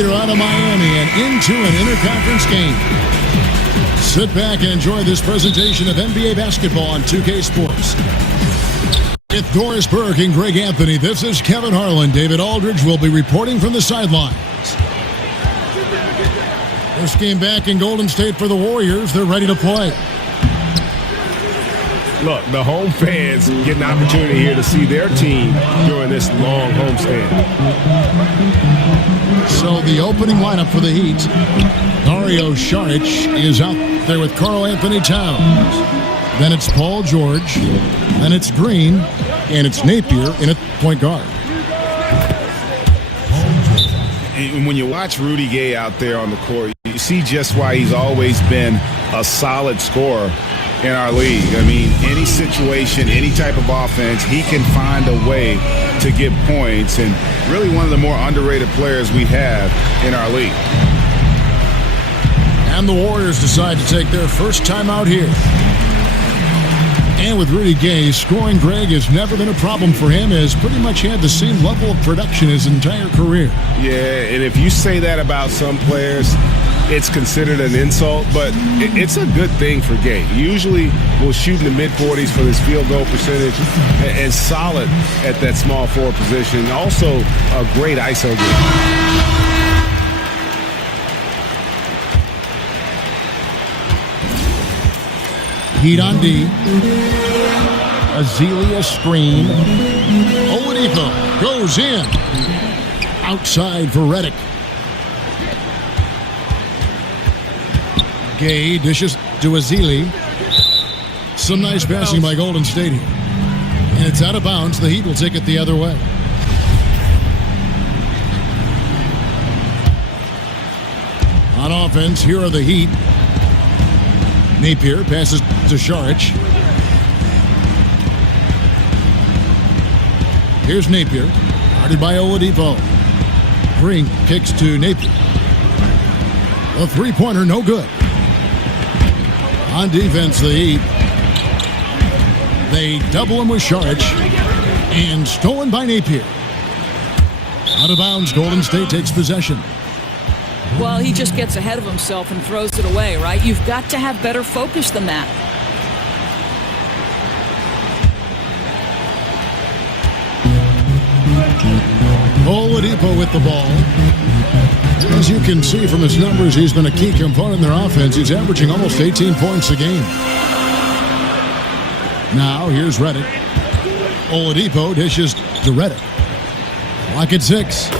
leader out of Miami and into an interconference game. Sit back and enjoy this presentation of NBA basketball on 2K Sports. With Doris Burke and Greg Anthony, this is Kevin Harlan. David Aldridge will be reporting from the sidelines. First game back in Golden State for the Warriors. They're ready to play. Look, the home fans get an opportunity here to see their team during this long homestand. So the opening lineup for the Heat. Dario Saric is out there with Karl Anthony Towns. Then it's Paul George. Then it's Green. And it's Napier in at point guard. And when you watch Rudy Gay out there on the court, you see just why he's always been a solid scorer in our league. I mean, any situation, any type of offense, he can find a way to get points, and really one of the more underrated players we have in our league. And the Warriors decide to take their first time out here. And with Rudy Gay, scoring, Greg, has never been a problem for him, has pretty much had the same level of production his entire career. Yeah, and if you say that about some players, it's considered an insult, but it's a good thing for Gay. Usually we'll shoot in the mid-40s for his field goal percentage, and solid at that small forward position. Also a great ISO game. Heat on D. Azealia screen. Oladipo goes in. Outside for Redick. Gay dishes to Azealia. Some nice passing by Golden State here. And it's out of bounds. The Heat will take it the other way. On offense, here are the Heat. Napier passes to Saric. Here's Napier. Guarded by Oladipo. Green kicks to Napier. A three-pointer, no good. On defense, the Heat. They double him with Saric. And stolen by Napier. Out of bounds, Golden State takes possession. Well, he just gets ahead of himself and throws it away, right? You've got to have better focus than that. Oladipo with the ball. As you can see from his numbers, he's been a key component in their offense. He's averaging almost 18 points a game. Now, here's Redick. Oladipo dishes to Redick. Clock at 6.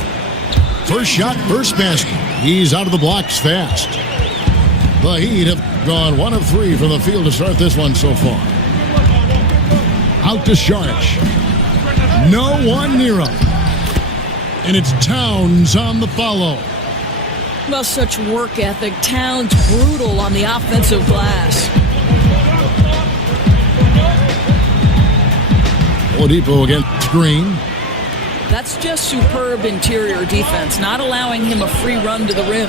First shot, first basket. He's out of the blocks fast. The Heat have gone 1 of 3 from the field to start this one so far. Out to Saric. No one near him. And it's Towns on the follow. Well, such work ethic. Towns brutal on the offensive glass. Oladipo against Green. That's just superb interior defense, not allowing him a free run to the rim.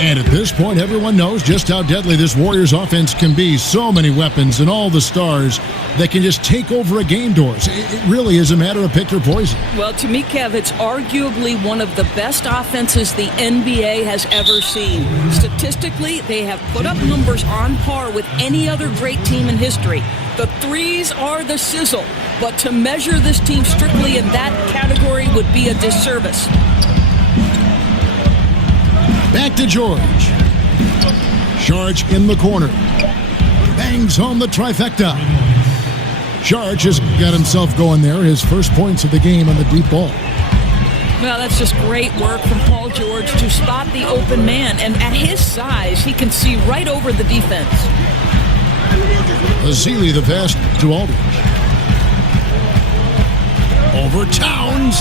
And at this point, everyone knows just how deadly this Warriors offense can be. So many weapons and all the stars that can just take over a game doors. It really is a matter of pick your poison. Well, to me, Kev, it's arguably one of the best offenses the NBA has ever seen. Statistically, they have put up numbers on par with any other great team in history. The threes are the sizzle, but to measure this team strictly in that category would be a disservice. Back to George. Saric in the corner. Bangs home the trifecta. Saric has got himself going there. His first points of the game on the deep ball. Well, that's just great work from Paul George to spot the open man. And at his size, he can see right over the defense. Azealia the pass to Aldridge. Over Towns.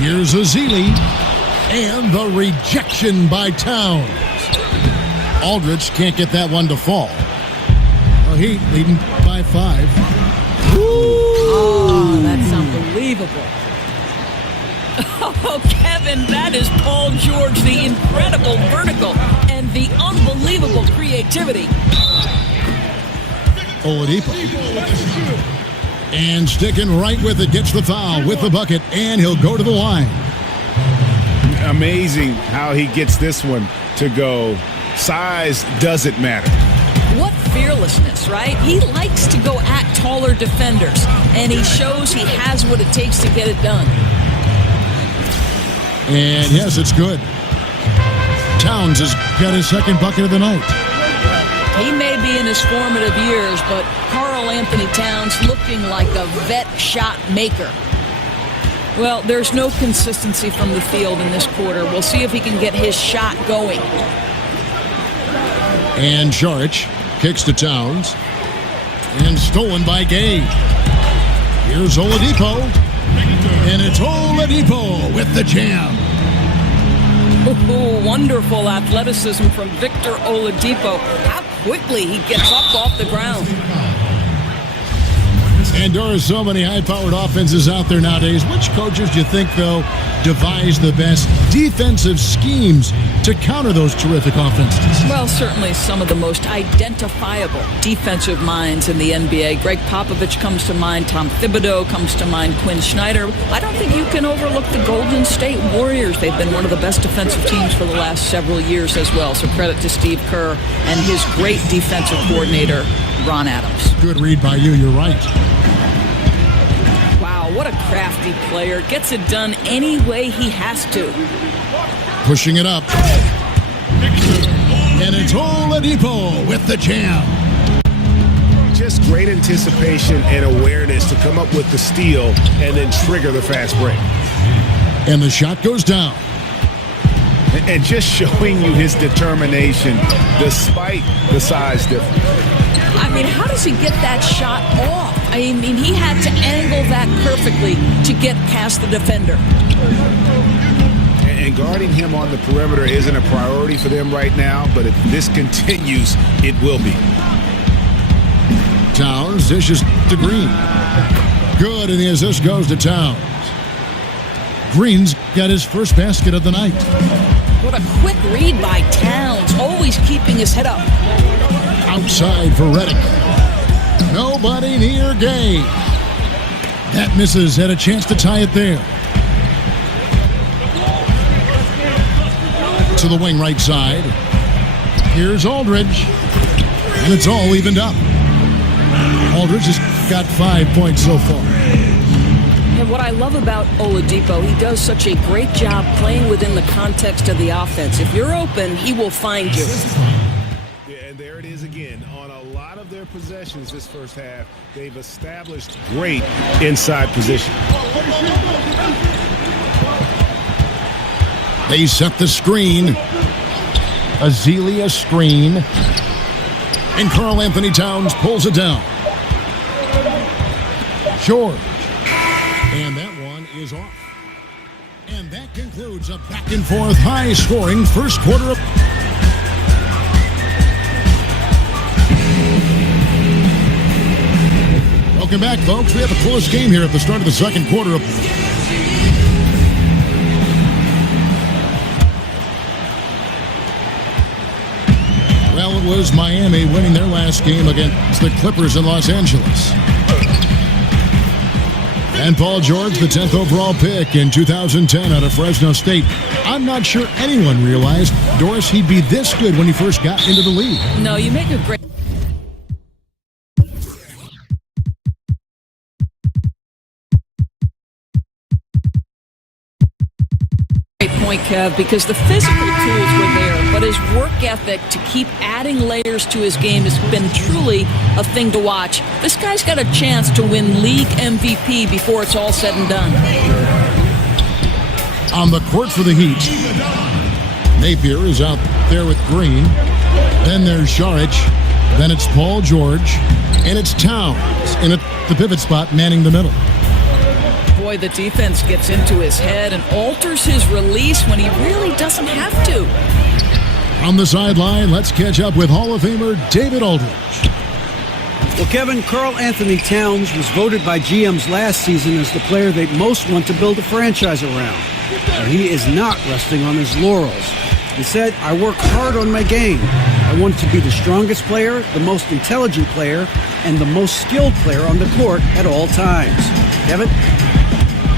Here's Azealia. And the rejection by Towns. Aldridge can't get that one to fall. The Heat leading by 5. Oh, that's unbelievable. Oh, Kevin, that is Paul George, the incredible vertical and the unbelievable creativity. Oladipo. And sticking right with it, gets the foul with the bucket, and he'll go to the line. Amazing how he gets this one to go. Size doesn't matter. What fearlessness, right? He likes to go at taller defenders, and he shows he has what it takes to get it done. And yes, it's good. Towns has got his second bucket of the night. He may be in his formative years, but Karl Anthony Towns looking like a vet shot maker. Well, there's no consistency from the field in this quarter. We'll see if he can get his shot going. And Saric kicks to Towns. And stolen by Gay. Here's Oladipo. And it's Oladipo with the jam. Ooh, wonderful athleticism from Victor Oladipo. How quickly he gets up off the ground. And there are so many high-powered offenses out there nowadays. Which coaches do you think, though, devise the best defensive schemes to counter those terrific offenses? Well, certainly some of the most identifiable defensive minds in the NBA. Greg Popovich comes to mind. Tom Thibodeau comes to mind. Quinn Snyder. I don't think you can overlook the Golden State Warriors. They've been one of the best defensive teams for the last several years as well. So credit to Steve Kerr and his great defensive coordinator, Ron Adams. Good read by you. You're right. What a crafty player. Gets it done any way he has to. Pushing it up. And it's Oladipo with the jam. Just great anticipation and awareness to come up with the steal and then trigger the fast break. And the shot goes down. And just showing you his determination despite the size difference. I mean, how does he get that shot off? I mean, he had to angle that perfectly to get past the defender. And guarding him on the perimeter isn't a priority for them right now, but if this continues, it will be. Towns dishes to Green. Good, and the assist goes to Towns. Green's got his first basket of the night. What a quick read by Towns, always keeping his head up. Outside for Redick. Nobody near Gay. That misses. Had a chance to tie it there. To the wing right side. Here's Aldridge. And it's all evened up. Aldridge has got 5 points so far. And what I love about Oladipo, he does such a great job playing within the context of the offense. If you're open, he will find you. Yeah, and there it is again. On a lot of their possessions this first half, they've established great inside position. They set the screen. Azealia screen. And Karl Anthony Towns pulls it down. George. And that one is off. And that concludes a back-and-forth, high-scoring first quarter of... Welcome back, folks. We have a close game here at the start of the second quarter. Well, it was Miami winning their last game against the Clippers in Los Angeles. And Paul George, the 10th overall pick in 2010 out of Fresno State. I'm not sure anyone realized, Doris, he'd be this good when he first got into the league. No, you make a great point, Kev, because the physical tools were there, but his work ethic to keep adding layers to his game has been truly a thing to watch. This guy's got a chance to win league MVP before it's all said and done. On the court for the Heat, Napier is out there with Green. Then there's Saric. Then it's Paul George. And it's Towns in the pivot spot manning the middle. Boy, the defense gets into his head and alters his release when he really doesn't have to. On the sideline, let's catch up with Hall of Famer David Aldridge. Well, Kevin, Karl Anthony Towns was voted by GMs last season as the player they most want to build a franchise around. And he is not resting on his laurels. He said, I work hard on my game. I want to be the strongest player, the most intelligent player, and the most skilled player on the court at all times. Kevin?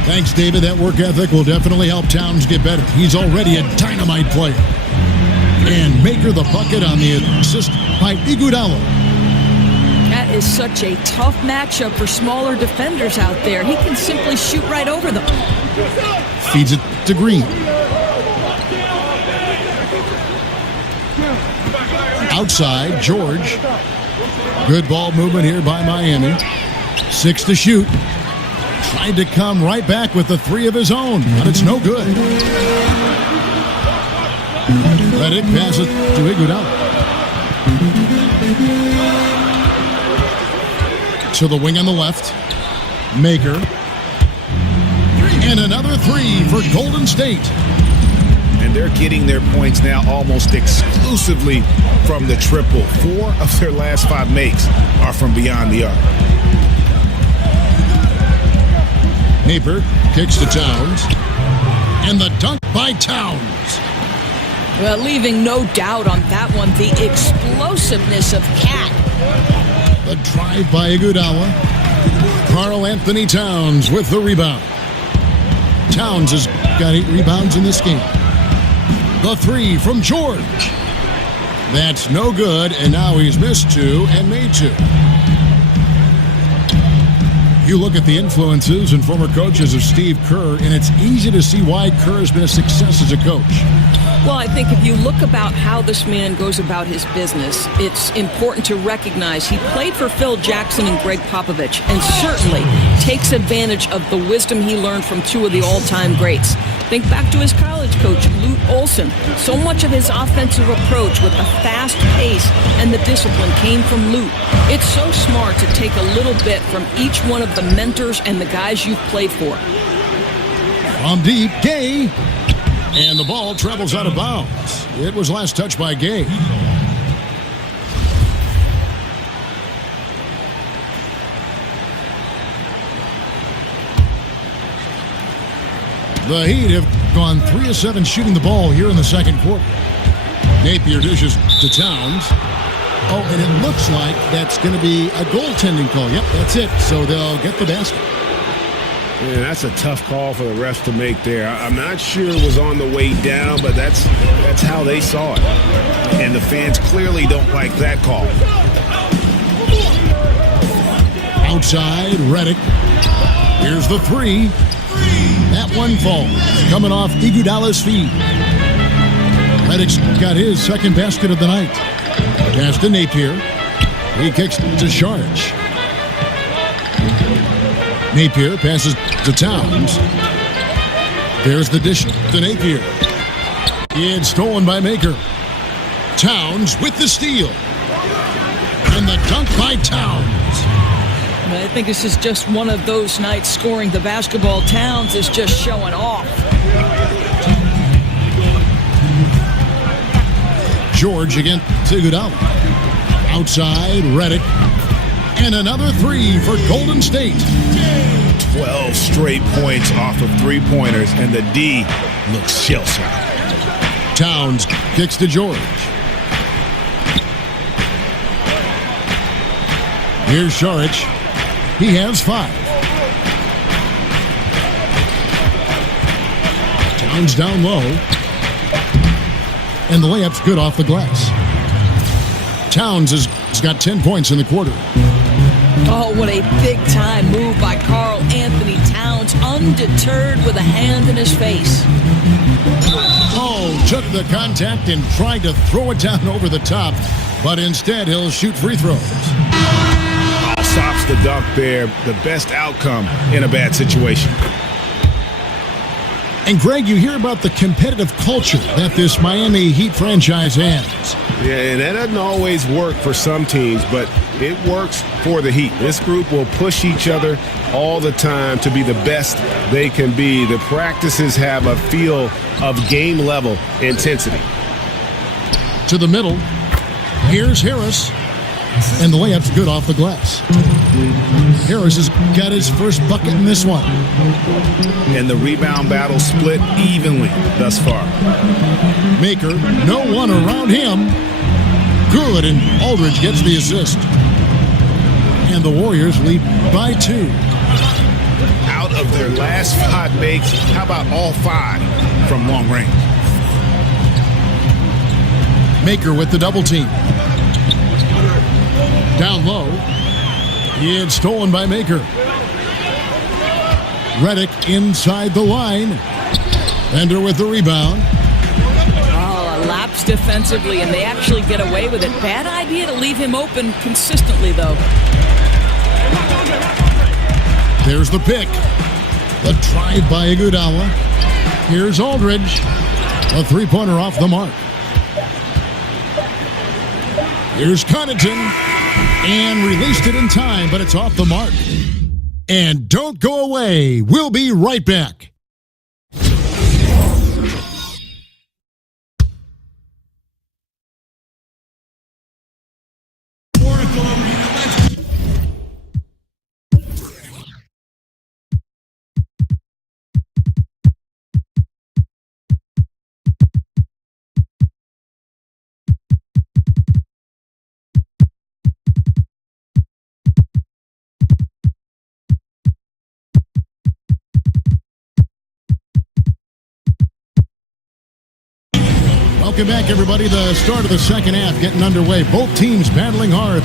Thanks, David. That work ethic will definitely help Towns get better. He's already a dynamite player. And Maker the bucket on the assist by Iguodala. That is such a tough matchup for smaller defenders out there. He can simply shoot right over them. Feeds it to Green. Outside, George. Good ball movement here by Miami. 6 to shoot. Tried to come right back with the 3 of his own, but it's no good. Redick passes to Iguodala. To the wing on the left. Maker. And another 3 for Golden State. And they're getting their points now almost exclusively from the triple. 4 of their last 5 makes are from beyond the arc. Napier kicks to Towns. And the dunk by Towns. Well, leaving no doubt on that one, the explosiveness of Cat. The drive by Iguodala. Karl Anthony Towns with the rebound. Towns has got 8 rebounds in this game. The 3 from George. That's no good, and now he's missed 2 and made 2. You look at the influences and former coaches of Steve Kerr, and it's easy to see why Kerr has been a success as a coach. Well, I think if you look about how this man goes about his business, it's important to recognize he played for Phil Jackson and Greg Popovich, and certainly takes advantage of the wisdom he learned from 2 of the all-time greats. Think back to his college coach, Lute Olson. So much of his offensive approach with the fast pace and the discipline came from Lute. It's so smart to take a little bit from each one of the mentors and the guys you've played for. From deep, Gay. And the ball travels out of bounds. It was last touched by Gay. The Heat have gone 3 of 7 shooting the ball here in the second quarter. Napier dishes to Towns. Oh, and it looks like that's going to be a goaltending call. Yep, that's it. So they'll get the basket. Man, that's a tough call for the refs to make there. I'm not sure it was on the way down, but that's how they saw it. And the fans clearly don't like that call. Outside, Redick. Here's the 3. That one falls. Coming off Iguodala's feet. Redick's got his second basket of the night. Pass to Napier. He kicks to Sharge. Napier passes to Towns. There's the dish to Napier. It's stolen by Maker. Towns with the steal. And the dunk by Towns. I think this is just one of those nights scoring the basketball. Towns is just showing off. George again to Iguodala. Outside, Redick. And another 3 for Golden State. 12 straight points off of 3-pointers, and the D looks shell-shocked. Towns kicks to George. Here's Saric. He has 5. Towns down low. And the layup's good off the glass. Towns has got 10 points in the quarter. Oh, what a big-time move by Karl Anthony Towns, undeterred with a hand in his face. Oh, took the contact and tried to throw it down over the top, but instead he'll shoot free throws. Oh, stops the dunk there, the best outcome in a bad situation. And Greg, you hear about the competitive culture that this Miami Heat franchise has. Yeah, and that doesn't always work for some teams, but it works for the Heat. This group will push each other all the time to be the best they can be. The practices have a feel of game-level intensity. To the middle. Here's Harris. And the layup's good off the glass. Harris has got his first bucket in this one. And the rebound battle split evenly thus far. Maker, no one around him. Good, and Aldridge gets the assist. And the Warriors lead by 2. Out of of their last 5 makes, how about all 5 from long range? Maker with the double team. Down low. It's stolen by Maker. Reddick inside the line. Bender with the rebound. Oh, a lapse defensively, and they actually get away with it. Bad idea to leave him open consistently, though. There's the pick. The drive by Iguodala. Here's Aldridge. A three-pointer off the mark. Here's Connaughton. And released it in time, but it's off the mark. And don't go away. We'll be right back. Welcome back, everybody. The start of the second half getting underway. Both teams battling hard.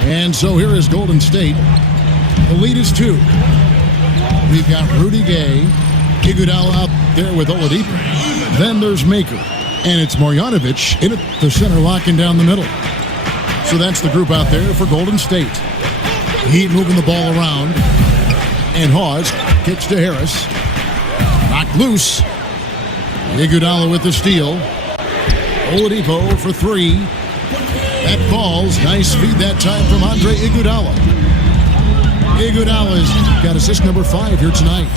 And so here is Golden State. The lead is 2. We've got Rudy Gay, Iguodala out there with Oladipo. Then there's Maker. And it's Marjanovic in at the center, locking down the middle. So that's the group out there for Golden State. Heat moving the ball around. And Hawes kicks to Harris. Knocked loose. Iguodala with the steal. Oladipo for 3. That falls. Nice feed that time from Andre Iguodala. Iguodala's got assist number 5 here tonight.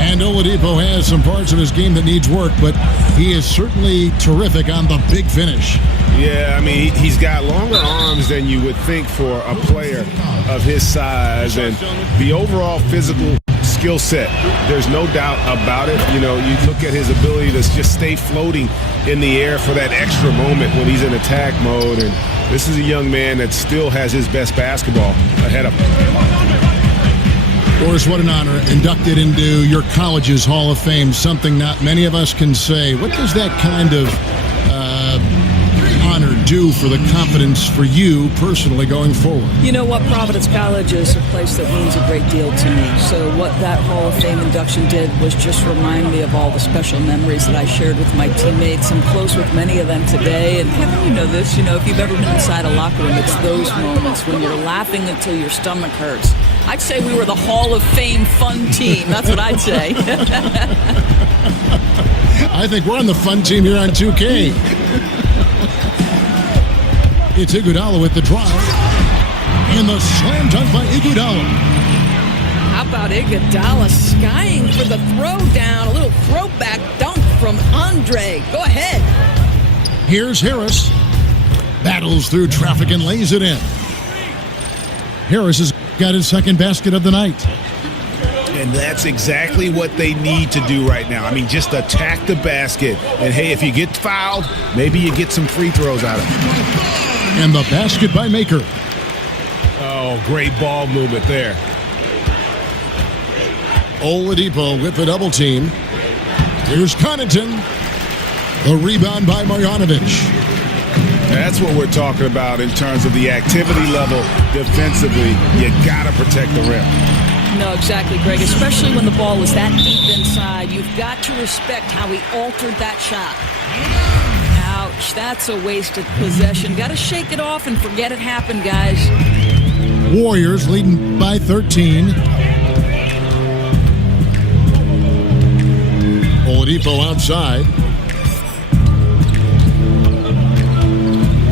And Oladipo has some parts of his game that needs work, but he is certainly terrific on the big finish. Yeah, I mean, he's got longer arms than you would think for a player of his size, and the overall physical skill set, there's no doubt about it. You know, you look at his ability to just stay floating in the air for that extra moment when he's in attack mode, and this is a young man that still has his best basketball ahead of him. Of course, what an honor. Inducted into your college's Hall of Fame, something not many of us can say. What does that kind of honor do for the confidence for you personally going forward? You know what? Providence College is a place that means a great deal to me. So what that Hall of Fame induction did was just remind me of all the special memories that I shared with my teammates. I'm close with many of them today. And Kevin, you know this. You know, if you've ever been inside a locker room, it's those moments when you're laughing until your stomach hurts. I'd say we were the Hall of Fame fun team. That's what I'd say. I think we're on the fun team here on 2K. It's Iguodala with the drive. And the slam dunk by Iguodala. How about Iguodala skying for the throw down? A little throwback dunk from Andre. Go ahead. Here's Harris. Battles through traffic and lays it in. Harris has got his second basket of the night. And that's exactly what they need to do right now. I mean, just attack the basket. And, hey, if you get fouled, maybe you get some free throws out of it. And the basket by Maker. Oh, great ball movement there. Oladipo with the double team. Here's Connaughton. The rebound by Marjanovic. That's what we're talking about in terms of the activity level defensively. You got to protect the rim. No, exactly, Greg. Especially when the ball is that deep inside. You've got to respect how he altered that shot. Ouch, that's a wasted possession. Got to shake it off and forget it happened, guys. Warriors leading by 13. Oladipo outside.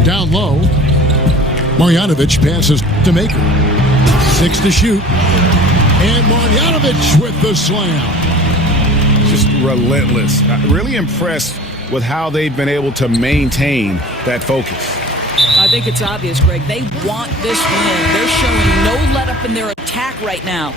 Down low. Marjanovic passes to Maker. 6 to shoot. And Marjanovic with the slam. Just relentless. Really impressed with how they've been able to maintain that focus. I think it's obvious, Greg. They want this win. They're showing no let up in their attack right now.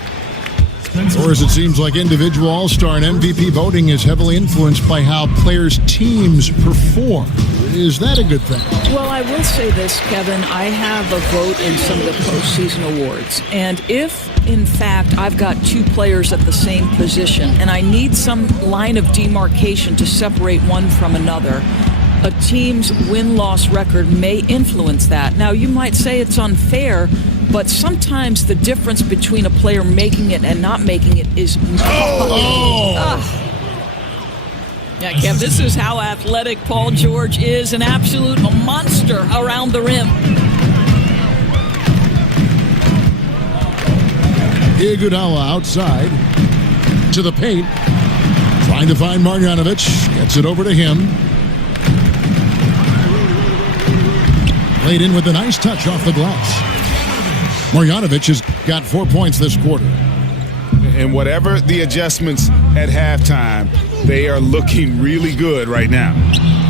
Doris, it seems like individual all-star and MVP voting is heavily influenced by how players' teams perform. Is that a good thing? Well, I will say this, Kevin. I have a vote in some of the postseason awards. And if, in fact, I've got two players at the same position and I need some line of demarcation to separate one from another, a team's win-loss record may influence that. Now, you might say it's unfair, but sometimes the difference between a player making it and not making it is... Yeah, Kev, this is how athletic Paul George is, an absolute monster around the rim. Iguodala outside to the paint, trying to find Marjanovic, gets it over to him. Laid in with a nice touch off the glass. Marjanovic has got 4 points this quarter. And whatever the adjustments at halftime, they are looking really good right now.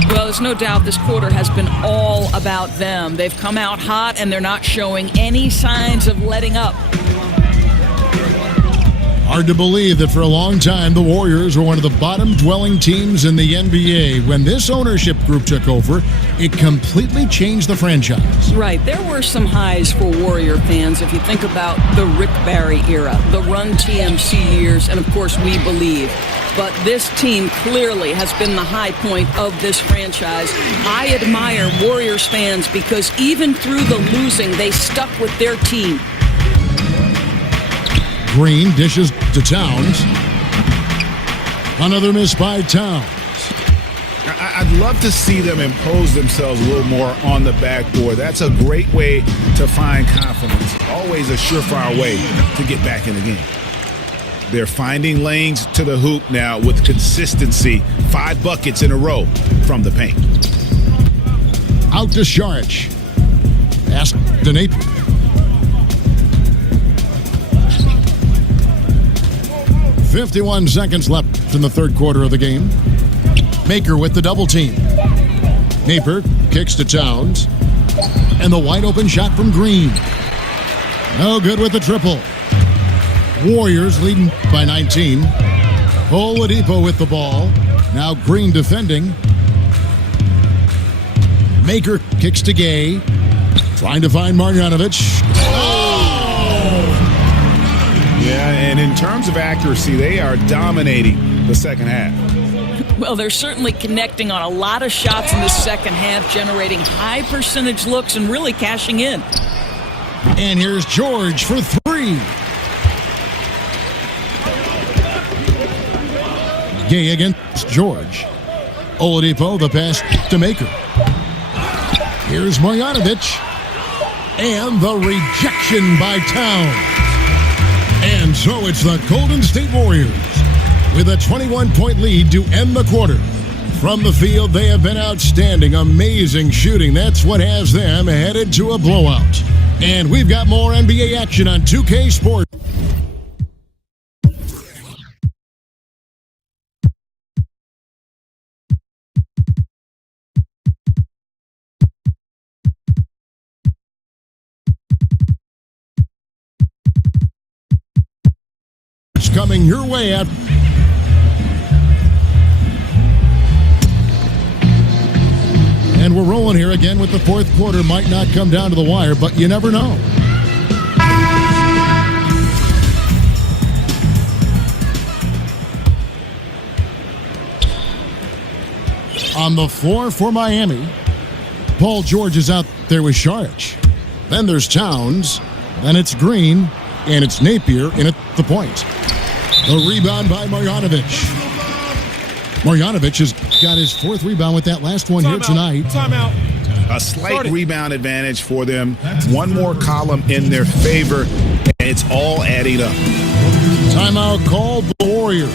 Well, there's no doubt this quarter has been all about them. They've come out hot, and they're not showing any signs of letting up. Hard to believe that for a long time the Warriors were one of the bottom-dwelling teams in the NBA. When this ownership group took over, it completely changed the franchise. Right. There were some highs for Warrior fans if you think about the Rick Barry era, the Run TMC years, and of course We Believe. But this team clearly has been the high point of this franchise. I admire Warriors fans because even through the losing, they stuck with their team. Green dishes to Towns. Another miss by Towns. I'd love to see them impose themselves a little more on the backboard. That's a great way to find confidence. Always a surefire way to get back in the game. They're finding lanes to the hoop now with consistency. 5 buckets in a row from the paint. Out to Saric. Pass to Napier. .51 seconds left in the third quarter of the game. Maker with the double team. Napier kicks to Towns. And the wide open shot from Green. No good with the triple. Warriors leading by 19. Oladipo with the ball. Now Green defending. Maker kicks to Gay. Trying to find Marjanovic. Yeah, and in terms of accuracy, they are dominating the second half. Well, they're certainly connecting on a lot of shots in the second half, generating high percentage looks and really cashing in. And here's George for 3. Gay against George. Oladipo, the pass to Maker. Here's Marjanovic. And the rejection by Towns. And so it's the Golden State Warriors with a 21-point lead to end the quarter. From the field, they have been outstanding, amazing shooting. That's what has them headed to a blowout. And we've got more NBA action on 2K Sports. Coming your way at and we're rolling here again with the fourth quarter. Might not come down to the wire, but you never know. On the floor for Miami, Paul George is out there with Saric. Then there's Towns. Then it's Green. And it's Napier in at the point. The rebound by Marjanovic. Marjanovic has got his 4th rebound with that last one here tonight. Timeout. A slight rebound advantage for them. One more column in their favor, and it's all adding up. Timeout called the Warriors.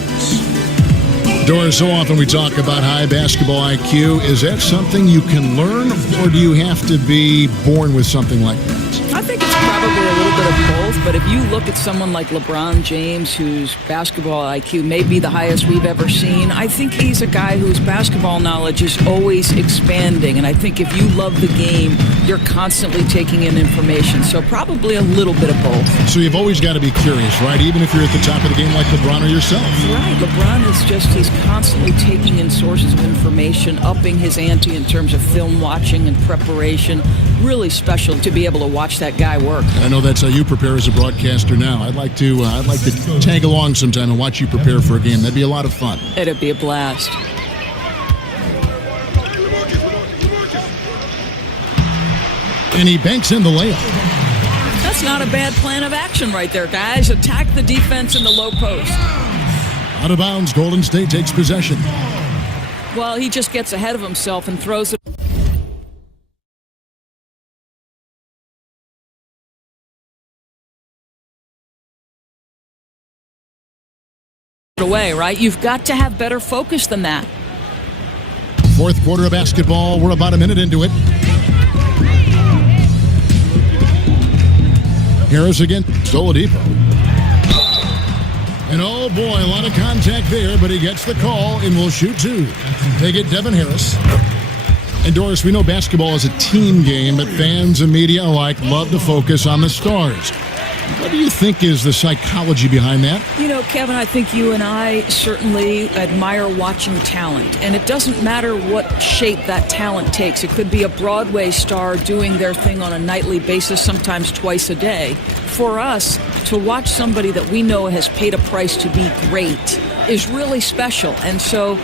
Doris, so often we talk about high basketball IQ. Is that something you can learn, or do you have to be born with something like that? I think it's probably a little bit of both, but if you look at someone like LeBron James, whose basketball IQ may be the highest we've ever seen, I think he's a guy whose basketball knowledge is always expanding. And I think if you love the game, you're constantly taking in information. So probably a little bit of both. So you've always got to be curious, right? Even if you're at the top of the game like LeBron or yourself. Right. LeBron is he's constantly taking in sources of information, upping his ante in terms of film watching and preparation. Really special to be able to watch that guy work. I know that's how you prepare as a broadcaster now. I'd like to tag along sometime and watch you prepare for a game. That'd be a lot of fun. It'd be a blast. And he banks in the layup. That's not a bad plan of action right there, guys. Attack the defense in the low post. Out of bounds, Golden State takes possession. Well, he just gets ahead of himself and throws it away, right? You've got to have better focus than that. Fourth quarter of basketball. We're about a minute into it. Harris against Oladipo. And oh boy, a lot of contact there, but he gets the call and will shoot two. Take it, Devin Harris. And Doris, we know basketball is a team game, but fans and media alike love to focus on the stars. What do you think is the psychology behind that? You know, Kevin, I think you and I certainly admire watching talent. And it doesn't matter what shape that talent takes. It could be a Broadway star doing their thing on a nightly basis, sometimes twice a day. For us, to watch somebody that we know has paid a price to be great is really special. And so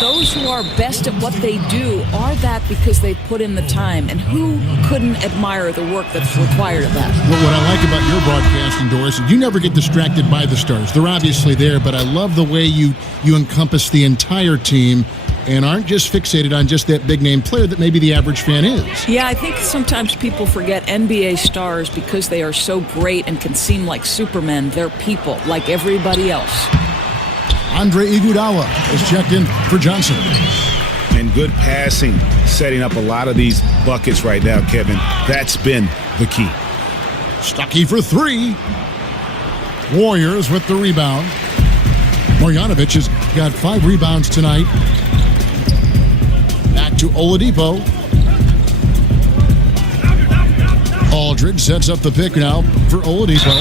those who are best at what they do are that because they put in the time. And who couldn't admire the work that's required of that? Well, what I like about your broadcasting, Doris, is you never get distracted by the stars. They're obviously there, but I love the way you encompass the entire team and aren't just fixated on just that big-name player that maybe the average fan is. Yeah, I think sometimes people forget NBA stars because they are so great and can seem like supermen. They're people like everybody else. Andre Iguodala is checked in for Johnson. And good passing, setting up a lot of these buckets right now, Kevin. That's been the key. Stuckey for three. Warriors with the rebound. Marjanovic has got 5 rebounds tonight. Back to Oladipo. Aldridge sets up the pick now for Oladipo.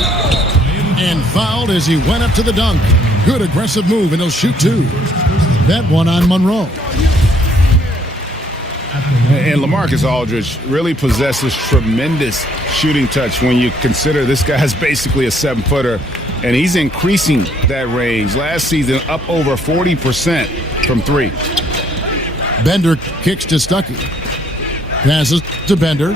And fouled as he went up to the dunk. Good aggressive move, and he'll shoot two. That one on Monroe. And LaMarcus Aldridge really possesses tremendous shooting touch when you consider this guy's basically a 7-footer, and he's increasing that range. Last season, up over 40% from three. Bender kicks to Stuckey. Passes to Bender.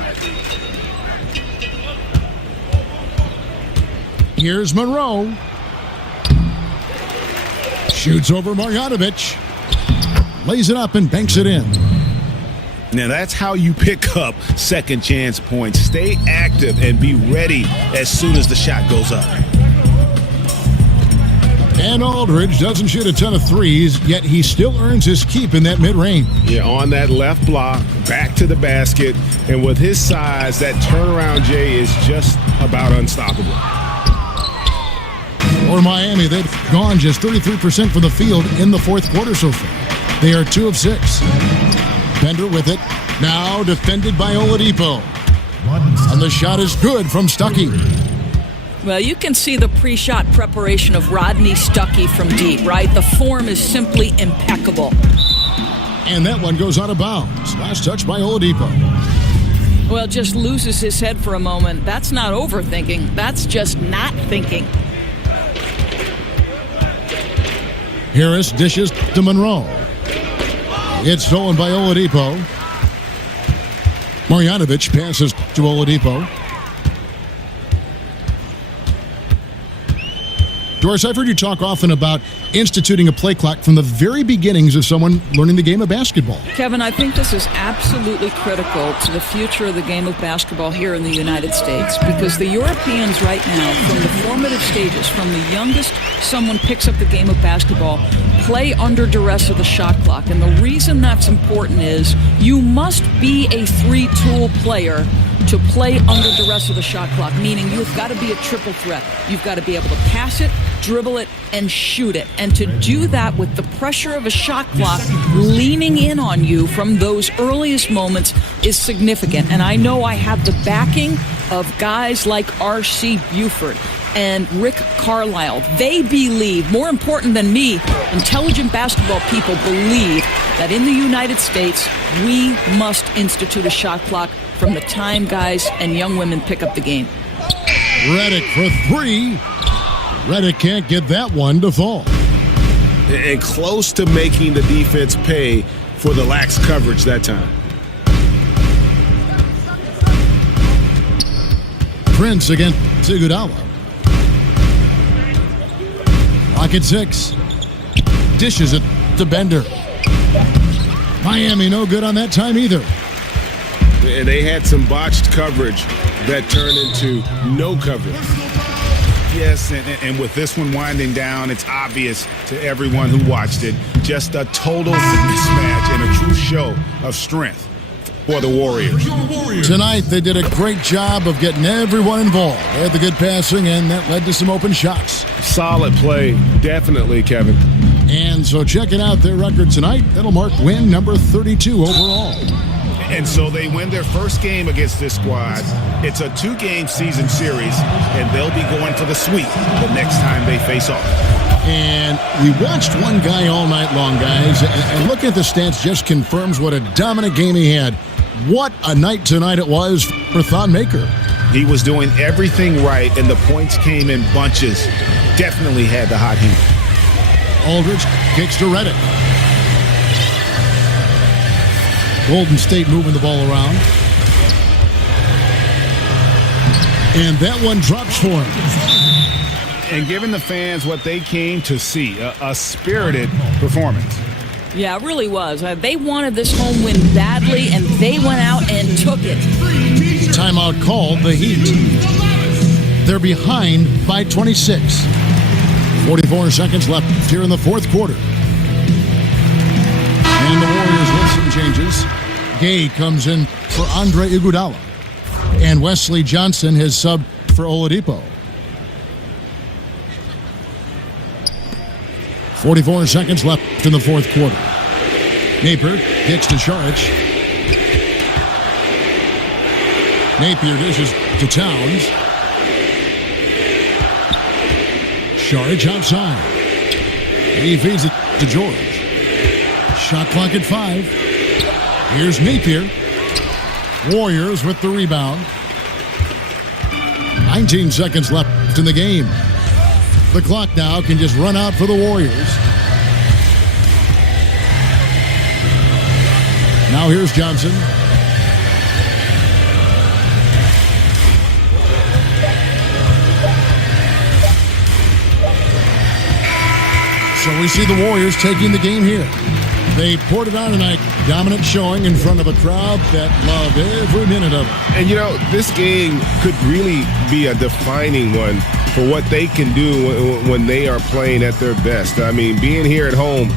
Here's Monroe. Shoots over Marjanovic. Lays it up and banks it in. Now that's how you pick up second chance points. Stay active and be ready as soon as the shot goes up. And Aldridge doesn't shoot a ton of threes, yet he still earns his keep in that mid-range. Yeah, on that left block, back to the basket, and with his size, that turnaround Jay is just about unstoppable. For Miami, they've gone just 33% from the field in the fourth quarter so far. They are 2 of 6. Bender with it. Now defended by Oladipo. And the shot is good from Stuckey. Well, you can see the pre-shot preparation of Rodney Stuckey from deep, right? The form is simply impeccable. And that one goes out of bounds. Last touch by Oladipo. Well, just loses his head for a moment. That's not overthinking. That's just not thinking. Harris dishes to Monroe. It's stolen by Oladipo. Marjanovic passes to Oladipo. Doris, I've heard you talk often about instituting a play clock from the very beginnings of someone learning the game of basketball. Kevin, I think this is absolutely critical to the future of the game of basketball here in the United States, because the Europeans right now, from the formative stages, from the youngest someone picks up the game of basketball, play under duress of the shot clock. And the reason that's important is you must be a three-tool player to play under duress of the shot clock, meaning you've got to be a triple threat. You've got to be able to pass it, dribble it, and shoot it. And to do that with the pressure of a shot clock leaning in on you from those earliest moments is significant. And I know I have the backing of guys like R.C. Buford and Rick Carlisle. They believe, more important than me, intelligent basketball people believe that in the United States, we must institute a shot clock from the time guys and young women pick up the game. Redick for three. Redick can't get that one to fall. And close to making the defense pay for the lax coverage that time. Prince against Iguodala. Clock at 6. Dishes it to Bender. Miami no good on that time either. And they had some botched coverage that turned into no coverage. Yes, and with this one winding down, it's obvious to everyone who watched it, just a total mismatch and a true show of strength for the Warriors. Tonight, they did a great job of getting everyone involved. They had the good passing, and that led to some open shots. Solid play, definitely, Kevin. And so checking out their record tonight, that'll mark win number 32 overall. And so they win their first game against this squad. It's a 2-game season series, and they'll be going for the sweep the next time they face off. And we watched one guy all night long, guys, and looking at the stats just confirms what a dominant game he had. What a night tonight it was for Thon Maker. He was doing everything right, and the points came in bunches. Definitely had the hot heat. Aldridge kicks to Redick. Golden State moving the ball around. And that one drops for him. And giving the fans what they came to see, a spirited performance. Yeah, it really was. They wanted this home win badly, and they went out and took it. Timeout called, the Heat. They're behind by 26. 44 seconds left here in the fourth quarter. And the Warriors with some changes. Gay comes in for Andre Iguodala. And Wesley Johnson has subbed for Oladipo. 44 seconds left in the fourth quarter. Napier kicks to Saric. Napier dishes to Towns. Saric outside. He feeds it to George. Shot clock at 5. Here's Napier. Warriors with the rebound. 19 seconds left in the game. The clock now can just run out for the Warriors. Now here's Johnson. So we see the Warriors taking the game here. They poured it on tonight. Dominant showing in front of a crowd that loved every minute of it. And, you know, this game could really be a defining one for what they can do when they are playing at their best. I mean, being here at home